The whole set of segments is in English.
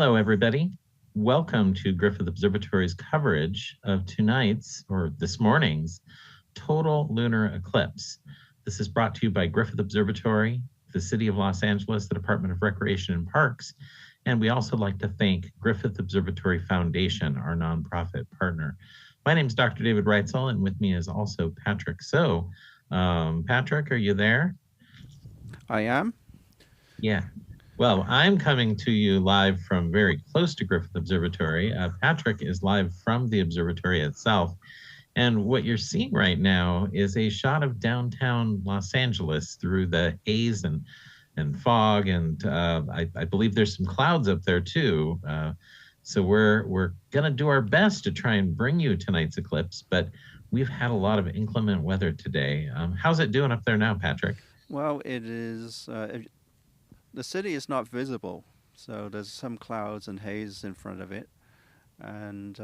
Hello, everybody. Welcome to Griffith Observatory's coverage of tonight's, or this morning's, total lunar eclipse. This is brought to you by Griffith Observatory, the City of Los Angeles, the Department of Recreation and Parks, and we also like to thank Griffith Observatory Foundation, our nonprofit partner. My name is Dr. David Reitzel, and with me is also Patrick. So, Patrick, are you there? I am. Yeah. Well, I'm coming to you live from very close to Griffith Observatory. Patrick is live from the observatory itself. And what you're seeing right now is a shot of downtown Los Angeles through the haze and fog. And I believe there's some clouds up there too. So we're going to do our best to try and bring you tonight's eclipse. But we've had a lot of inclement weather today. How's it doing up there now, Patrick? Well, it is. The city is not visible, so there's some clouds and haze in front of it. And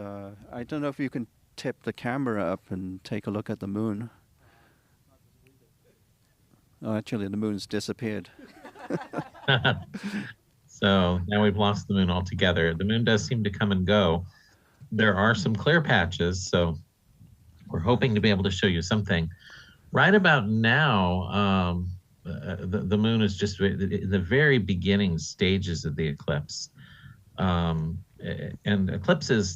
I don't know if you can tip the camera up and take a look at the moon. Oh, actually, the moon's disappeared. So now we've lost the moon altogether. The moon does seem to come and go. There are some clear patches, so we're hoping to be able to show you something. Right about now, the moon is just the very beginning stages of the eclipse. And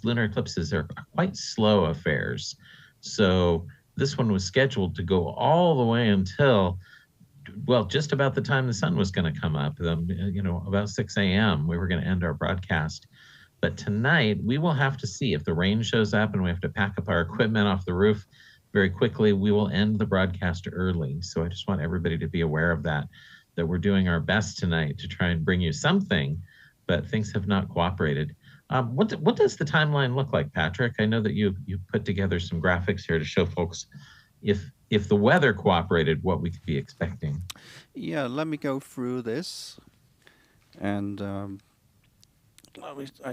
lunar eclipses are quite slow affairs. So this one was scheduled to go all the way until, well, just about the time the sun was going to come up, about 6 a.m. We were going to end our broadcast. But tonight, we will have to see if the rain shows up and we have to pack up our equipment off the roof very quickly. We will end the broadcast early. So I just want everybody to be aware of that we're doing our best tonight to try and bring you something, but things have not cooperated. What does the timeline look like, Patrick? I know that you put together some graphics here to show folks if the weather cooperated, what we could be expecting. Yeah, let me go through this. And I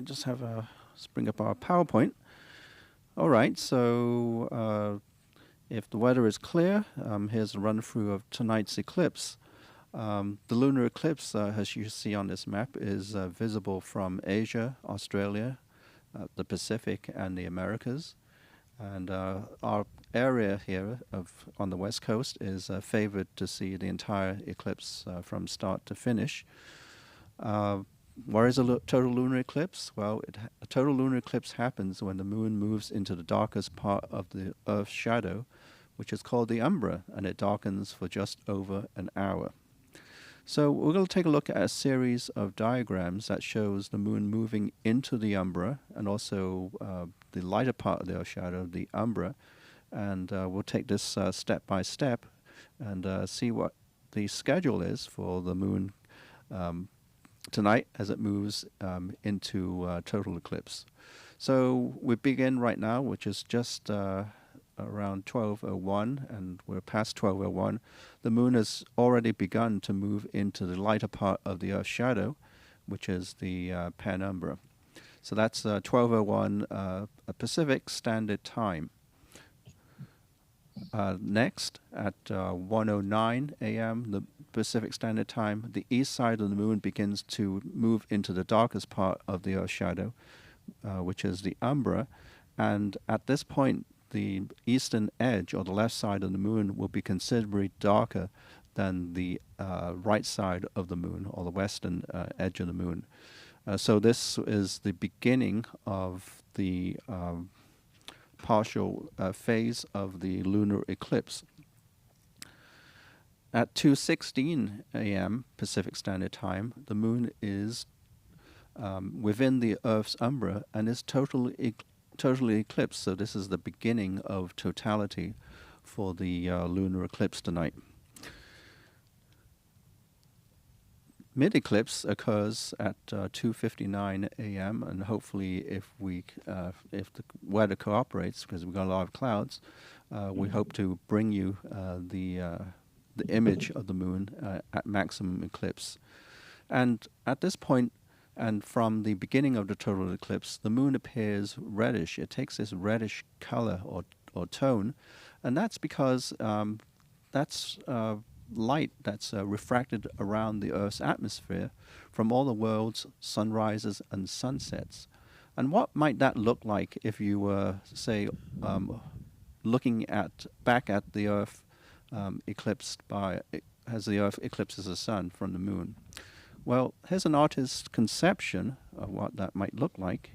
just have let's bring up our PowerPoint. All right, so if the weather is clear, here's a run-through of tonight's eclipse. The lunar eclipse, as you see on this map, is visible from Asia, Australia, the Pacific, and the Americas. And our area here on the West Coast is favored to see the entire eclipse from start to finish. Where is a total lunar eclipse? Well, a total lunar eclipse happens when the moon moves into the darkest part of the Earth's shadow, which is called the umbra, and it darkens for just over an hour. So we're going to take a look at a series of diagrams that shows the moon moving into the umbra and also the lighter part of the Earth's shadow, the umbra. And we'll take this step by step and see what the schedule is for the moon tonight as it moves into total eclipse. So we begin right now, which is just around 12:01, and we're past 12:01. The moon has already begun to move into the lighter part of the Earth's shadow, which is the penumbra. So that's 12:01 Pacific Standard Time. Next, at 1:09 a.m. the Pacific Standard Time, the east side of the moon begins to move into the darkest part of the Earth's shadow, which is the umbra. And at this point, the eastern edge, or the left side of the moon, will be considerably darker than the right side of the moon, or the western edge of the moon. So this is the beginning of the partial phase of the lunar eclipse. At 2:16 a.m. Pacific Standard Time, the moon is within the Earth's umbra and is totally eclipsed. So this is the beginning of totality for the lunar eclipse tonight. Mid-eclipse occurs at 2:59 a.m. and hopefully, if the weather cooperates, because we've got a lot of clouds, we hope to bring you the image of the moon at maximum eclipse. And at this point, and from the beginning of the total eclipse, the moon appears reddish. It takes this reddish color or tone, and that's because that's light that's refracted around the Earth's atmosphere from all the world's sunrises and sunsets. And what might that look like if you were, say, looking back at the Earth eclipsed by as the Earth eclipses the sun from the moon? Well, here's an artist's conception of what that might look like.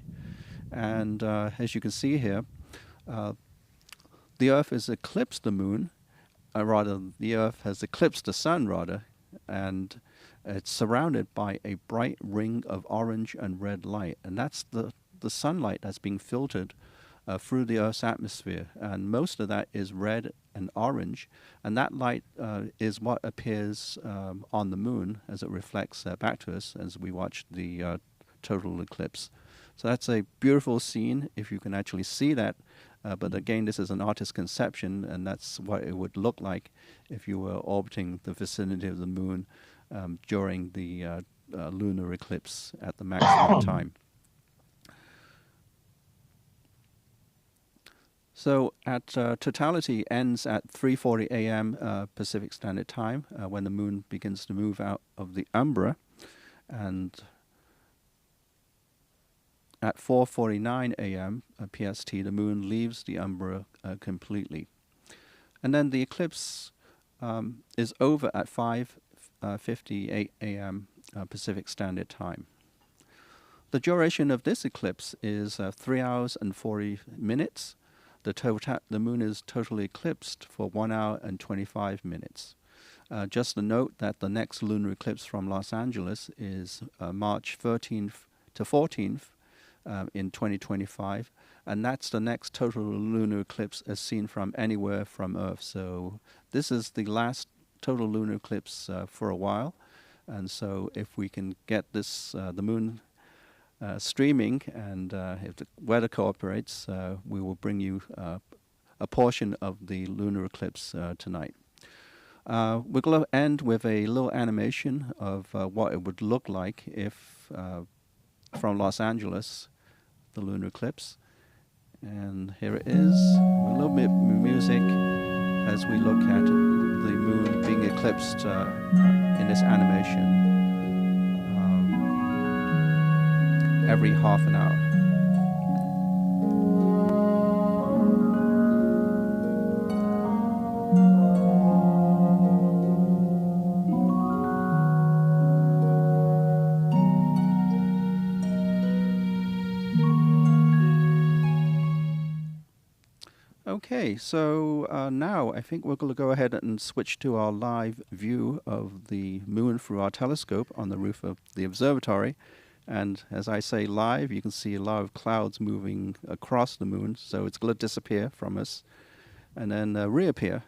And as you can see here, uh, the Earth has eclipsed the moon, rather, the Earth has eclipsed the sun, rather, and it's surrounded by a bright ring of orange and red light. And that's the sunlight that's being filtered through the Earth's atmosphere. And most of that is red and orange. And that light is what appears on the moon as it reflects back to us as we watch the total eclipse. So that's a beautiful scene if you can actually see that. But again, this is an artist's conception, and that's what it would look like if you were orbiting the vicinity of the moon during the lunar eclipse at the maximum time. So at totality ends at 3:40 a.m. Pacific Standard Time when the moon begins to move out of the umbra, and at 4:49 a.m. PST, the moon leaves the umbra completely. And then the eclipse is over at 5:58 a.m. Pacific Standard Time. The duration of this eclipse is 3 hours and 40 minutes. The moon is totally eclipsed for 1 hour and 25 minutes. Just a note that the next lunar eclipse from Los Angeles is March 13th to 14th in 2025, and that's the next total lunar eclipse as seen from anywhere from Earth. So this is the last total lunar eclipse for a while, and so if we can get this the moon streaming, and if the weather cooperates, we will bring you a portion of the lunar eclipse tonight. We're going to end with a little animation of what it would look like if from Los Angeles, the lunar eclipse. And here it is, a little bit of music as we look at the moon being eclipsed in this animation every half an hour. Okay, so now I think we're going to go ahead and switch to our live view of the moon through our telescope on the roof of the observatory. And as I say live, you can see a lot of clouds moving across the moon, so it's going to disappear from us and then reappear.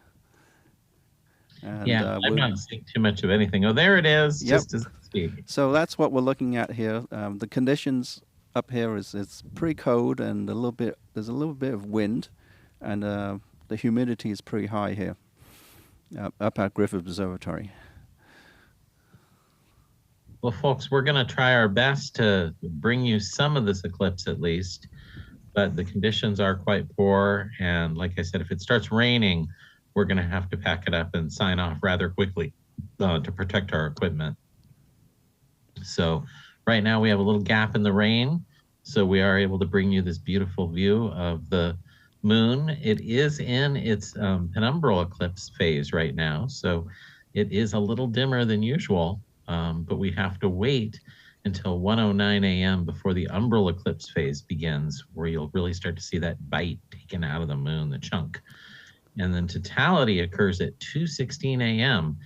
And, yeah, I'm not seeing too much of anything. Oh, there it is, yep. just as I speak. So that's what we're looking at here. The conditions up here is pretty cold, and there's a little bit of wind, and the humidity is pretty high here up at Griffith Observatory. Well, folks, we're going to try our best to bring you some of this eclipse at least, but the conditions are quite poor. And like I said, if it starts raining, we're going to have to pack it up and sign off rather quickly to protect our equipment. So right now we have a little gap in the rain, so we are able to bring you this beautiful view of the moon. It is in its penumbral eclipse phase right now, so it is a little dimmer than usual. But we have to wait until 1:09 a.m. before the umbral eclipse phase begins, where you'll really start to see that bite taken out of the moon, the chunk. And then totality occurs at 2:16 a.m.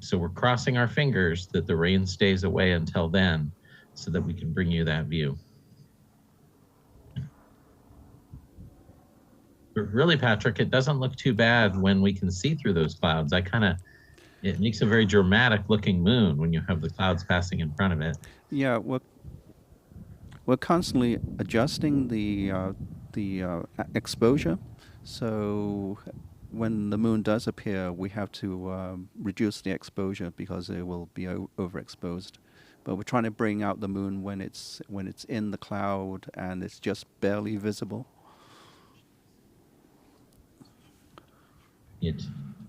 So we're crossing our fingers that the rain stays away until then, so that we can bring you that view. But really, Patrick, it doesn't look too bad when we can see through those clouds. It makes a very dramatic looking moon when you have the clouds passing in front of it. Yeah, we're constantly adjusting the exposure. So when the moon does appear, we have to reduce the exposure because it will be overexposed. But we're trying to bring out the moon when it's in the cloud and it's just barely visible.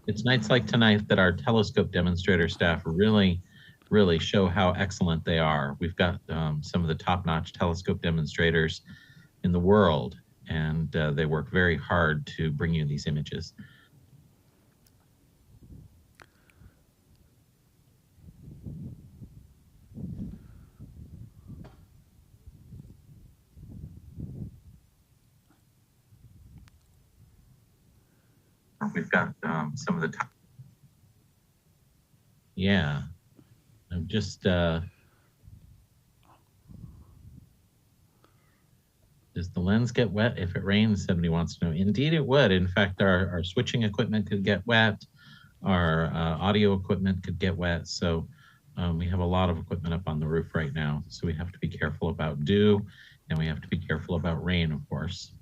It's nights like tonight that our telescope demonstrator staff really show how excellent they are. We've got some of the top-notch telescope demonstrators in the world, and they work very hard to bring you these images. We've got some of the top. Yeah, I'm just does the lens get wet if it rains? Somebody wants to know. Indeed, it would. In fact, our switching equipment could get wet. Our audio equipment could get wet. So we have a lot of equipment up on the roof right now. So we have to be careful about dew, and we have to be careful about rain, of course.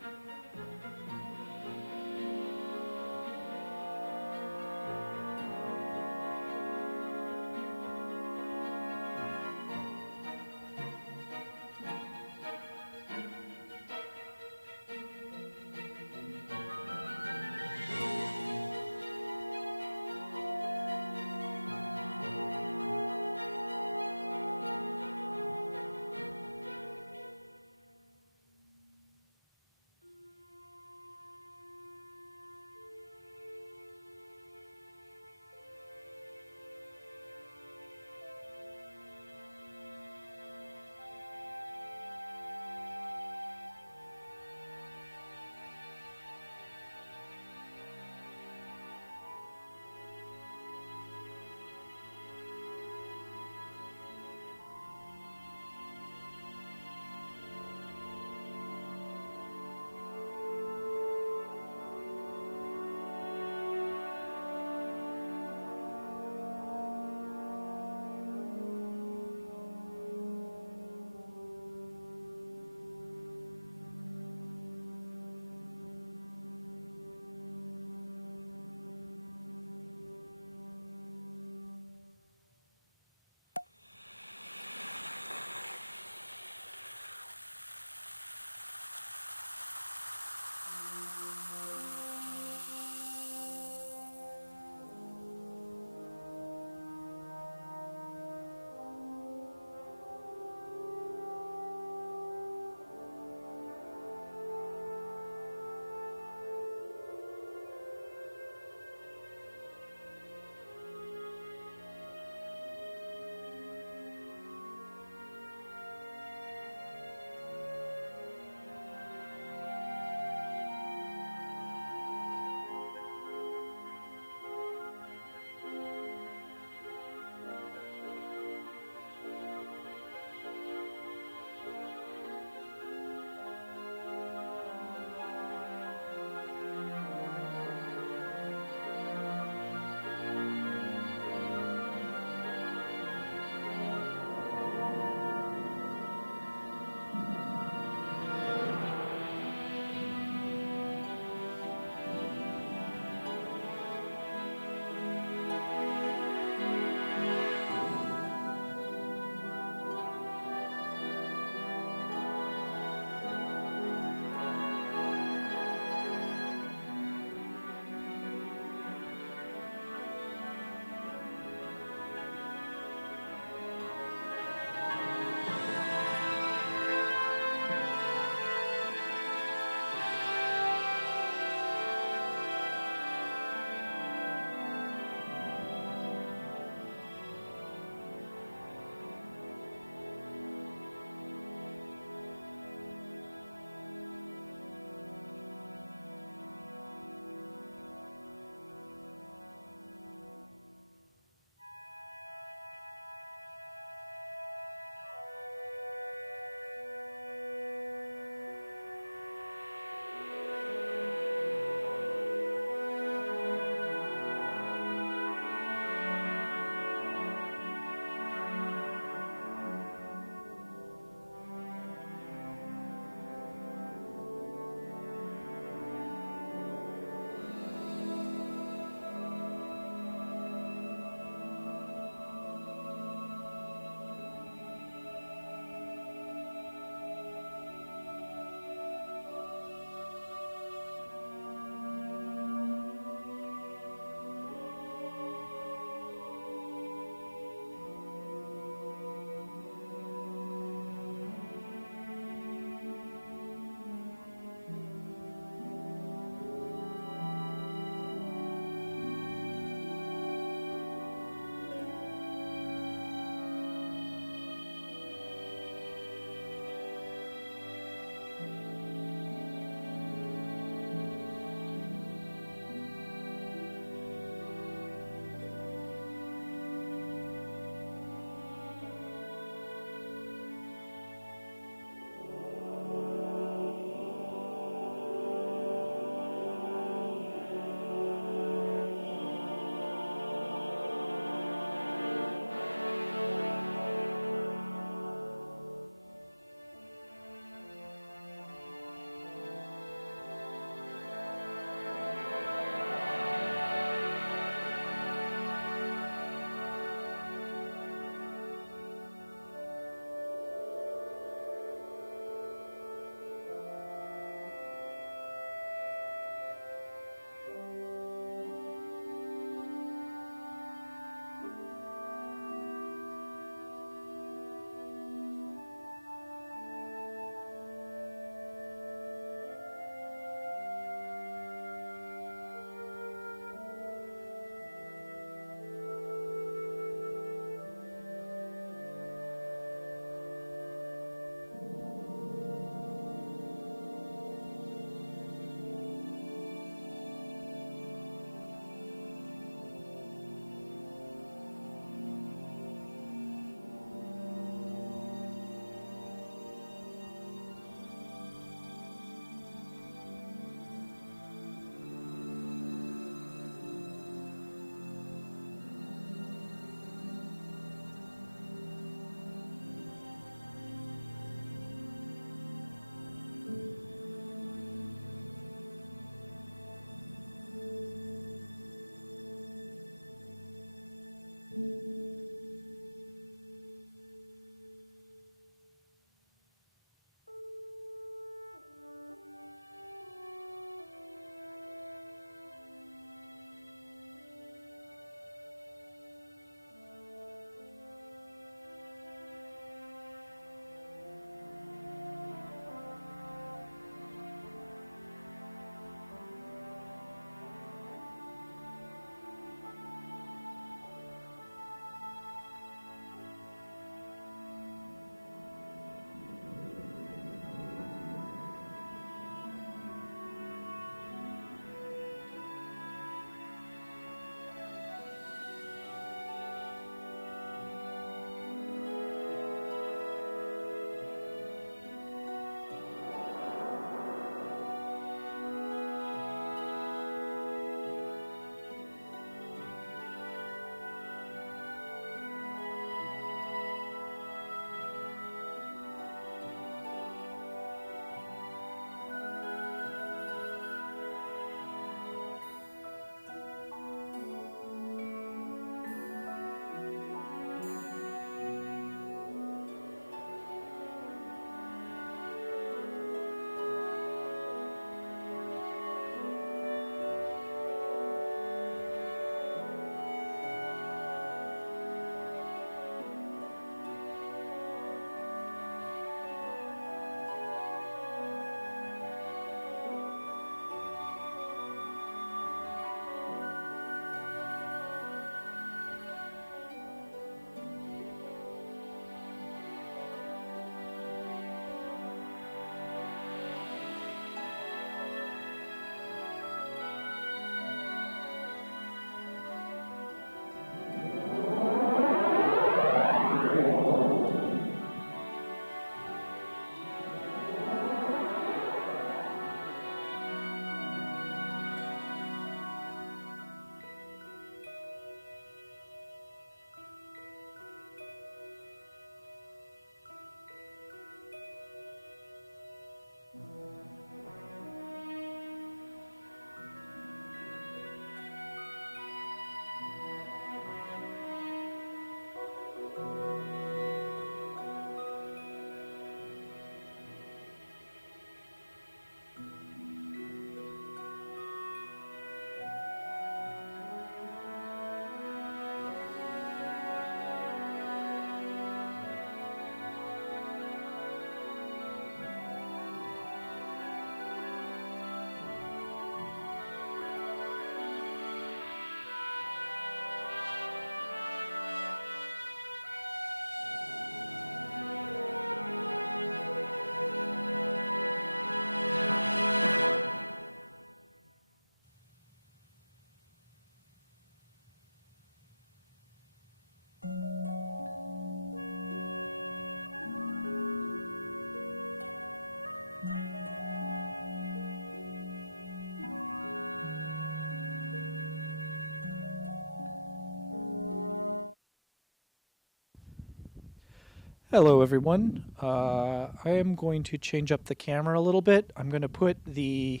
Hello, everyone. I am going to change up the camera a little bit. I'm going to put the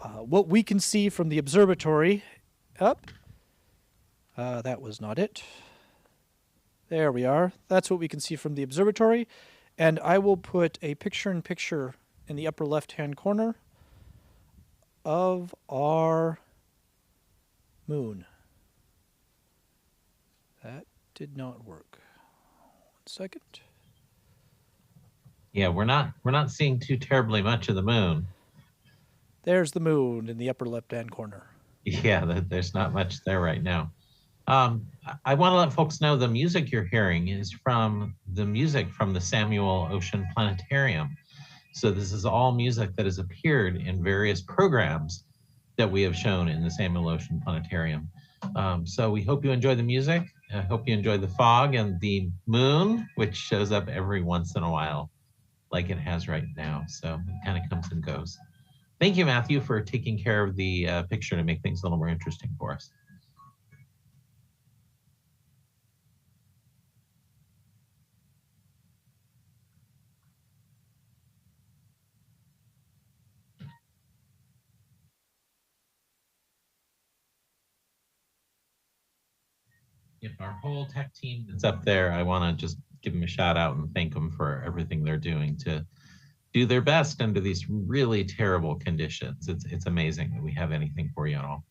what we can see from the observatory up. That was not it. There we are. That's what we can see from the observatory. And I will put a picture-in-picture in the upper left-hand corner of our moon. That did not work. 1 second. Yeah, we're not seeing too terribly much of the moon. There's the moon in the upper left-hand corner. Yeah, there's not much there right now. I want to let folks know the music you're hearing is from the music from the Samuel Ocean Planetarium. So this is all music that has appeared in various programs that we have shown in the Samuel Ocean Planetarium. So we hope you enjoy the music. I hope you enjoy the fog and the moon, which shows up every once in a while, like it has right now. So it kind of comes and goes. Thank you, Matthew, for taking care of the picture to make things a little more interesting for us. If our whole tech team that's up there, I want to just give them a shout out and thank them for everything they're doing to do their best under these really terrible conditions. It's amazing that we have anything for you at all.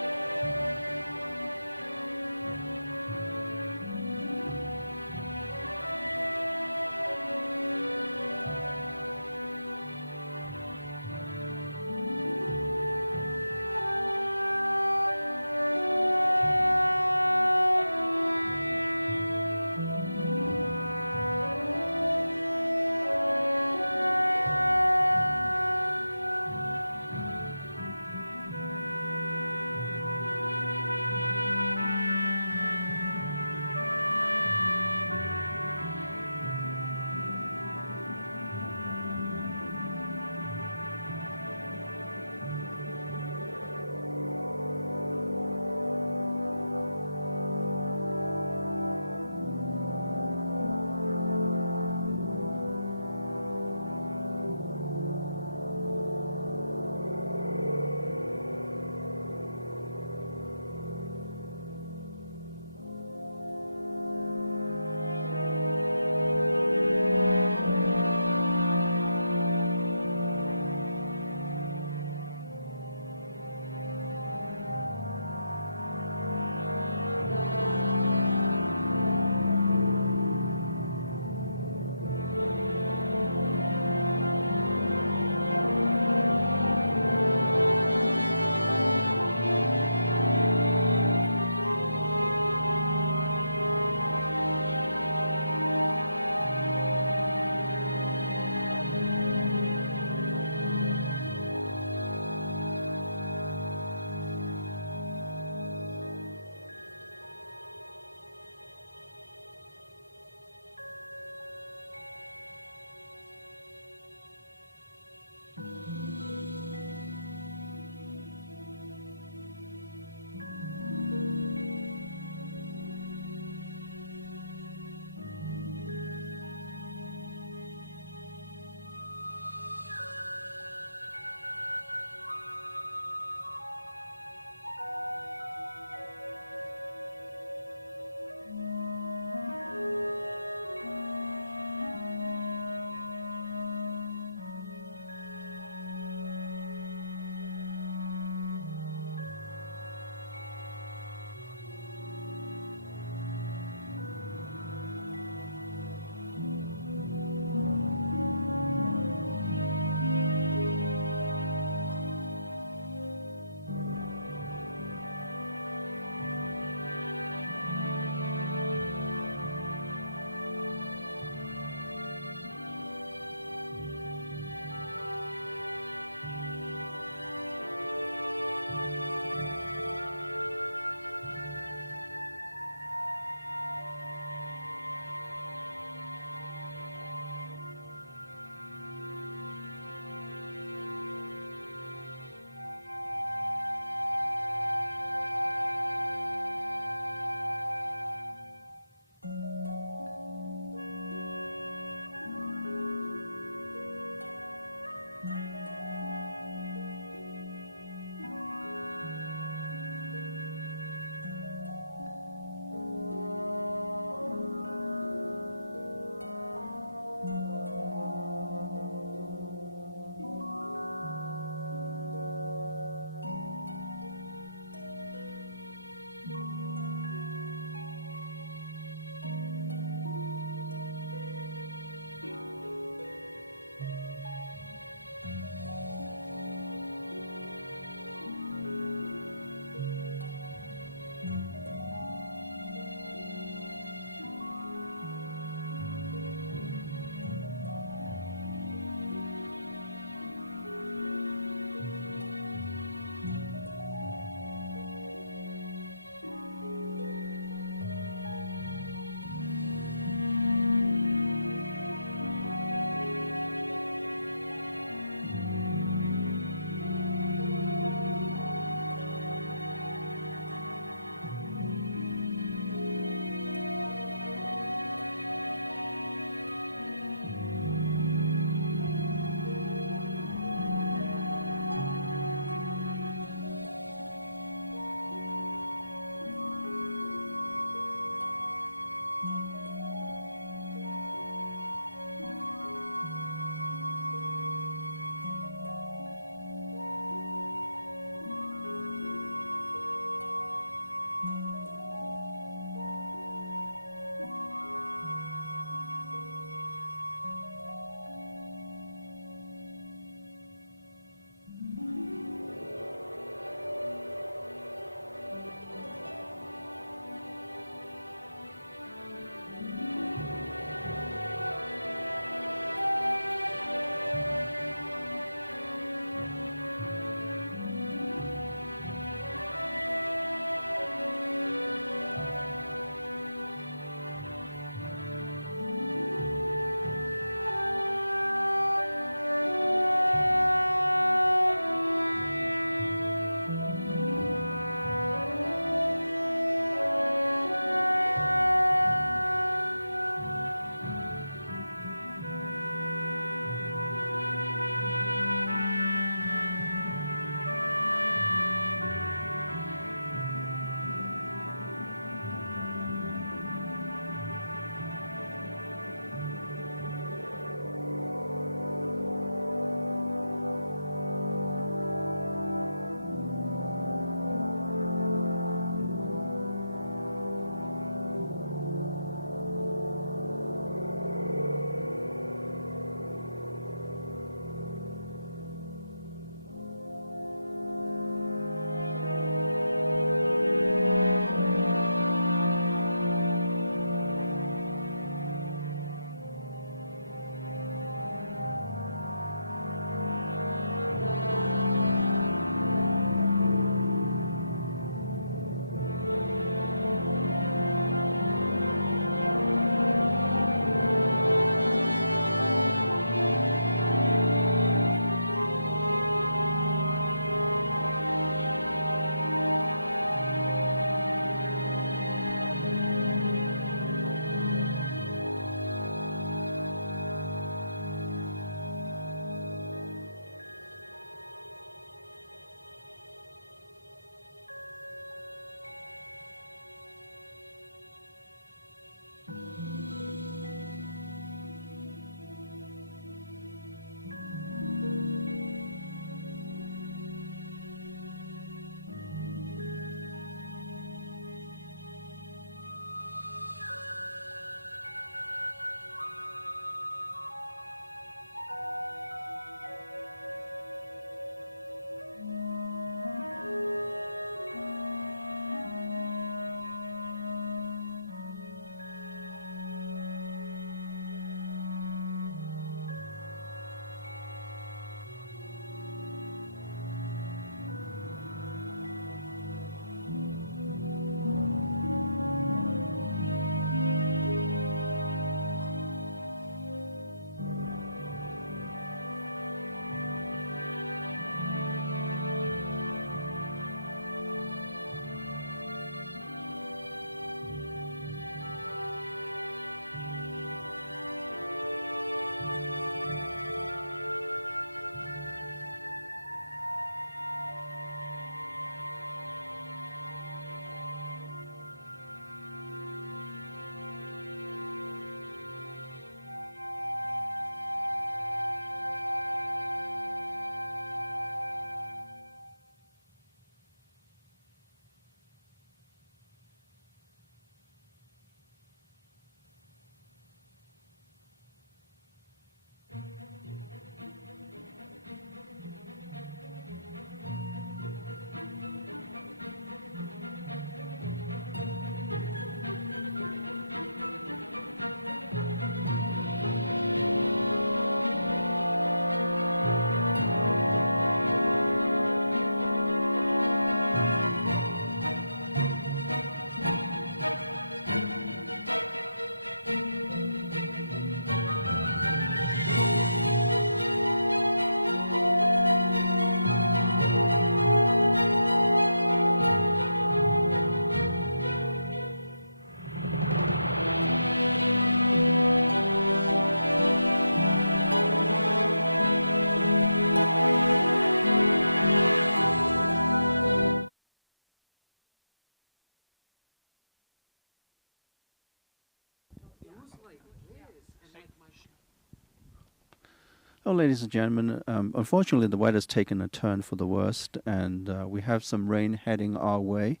Well, ladies and gentlemen, unfortunately, the weather's taken a turn for the worst, and we have some rain heading our way.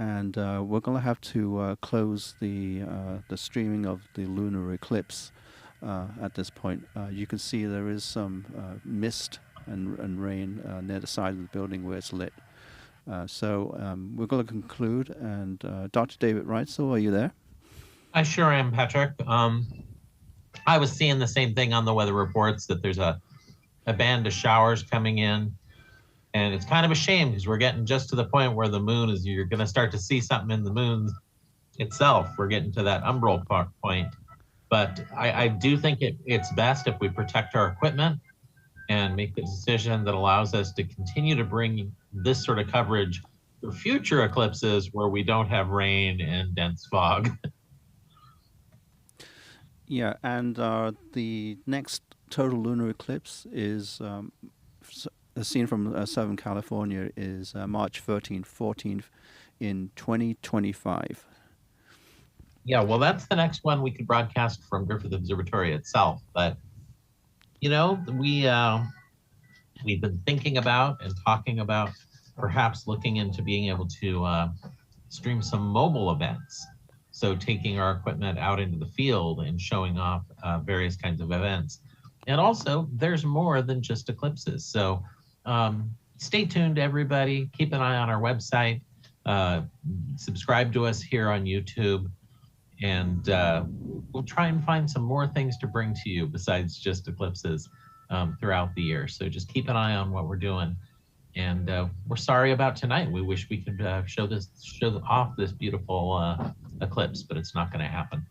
And we're going to have to close the streaming of the lunar eclipse at this point. You can see there is some mist and rain near the side of the building where it's lit. So we're going to conclude. And Dr. David Reitzel, are you there? I sure am, Patrick. I was seeing the same thing on the weather reports, that there's a band of showers coming in. And it's kind of a shame because we're getting just to the point where the moon is, you're going to start to see something in the moon itself. We're getting to that umbral point. But I do think it's best if we protect our equipment and make the decision that allows us to continue to bring this sort of coverage for future eclipses where we don't have rain and dense fog. Yeah, and the next total lunar eclipse is seen from Southern California is March 13th, 14th in 2025. Yeah, well, that's the next one we could broadcast from Griffith Observatory itself. But, you know, we've been thinking about and talking about perhaps looking into being able to stream some mobile events. So taking our equipment out into the field and showing off various kinds of events. And also, there's more than just eclipses. So stay tuned, everybody. Keep an eye on our website. Subscribe to us here on YouTube. And we'll try and find some more things to bring to you besides just eclipses throughout the year. So just keep an eye on what we're doing. And we're sorry about tonight. We wish we could show off this beautiful eclipse, but it's not going to happen.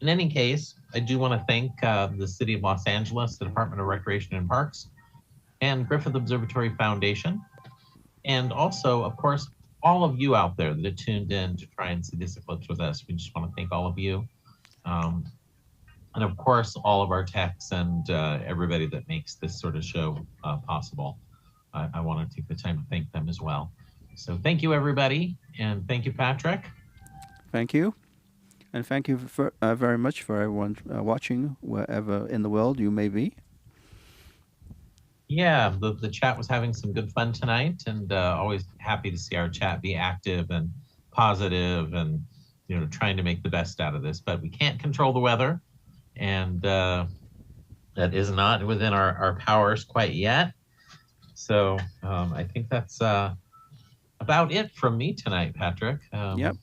In any case, I do want to thank the City of Los Angeles, the Department of Recreation and Parks, and Griffith Observatory Foundation, and also, of course, all of you out there that have tuned in to try and see this eclipse with us. We just want to thank all of you. And of course, all of our techs and everybody that makes this sort of show possible. I want to take the time to thank them as well. So thank you, everybody. And thank you, Patrick. Thank you. And thank you very much for everyone watching wherever in the world you may be. Yeah, the chat was having some good fun tonight, and always happy to see our chat be active and positive and, you know, trying to make the best out of this. But we can't control the weather, and that is not within our powers quite yet. So I think that's about it from me tonight, Patrick. Yep.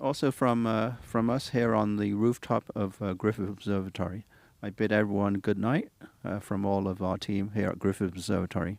Also from us here on the rooftop of Griffith Observatory, I bid everyone good night from all of our team here at Griffith Observatory.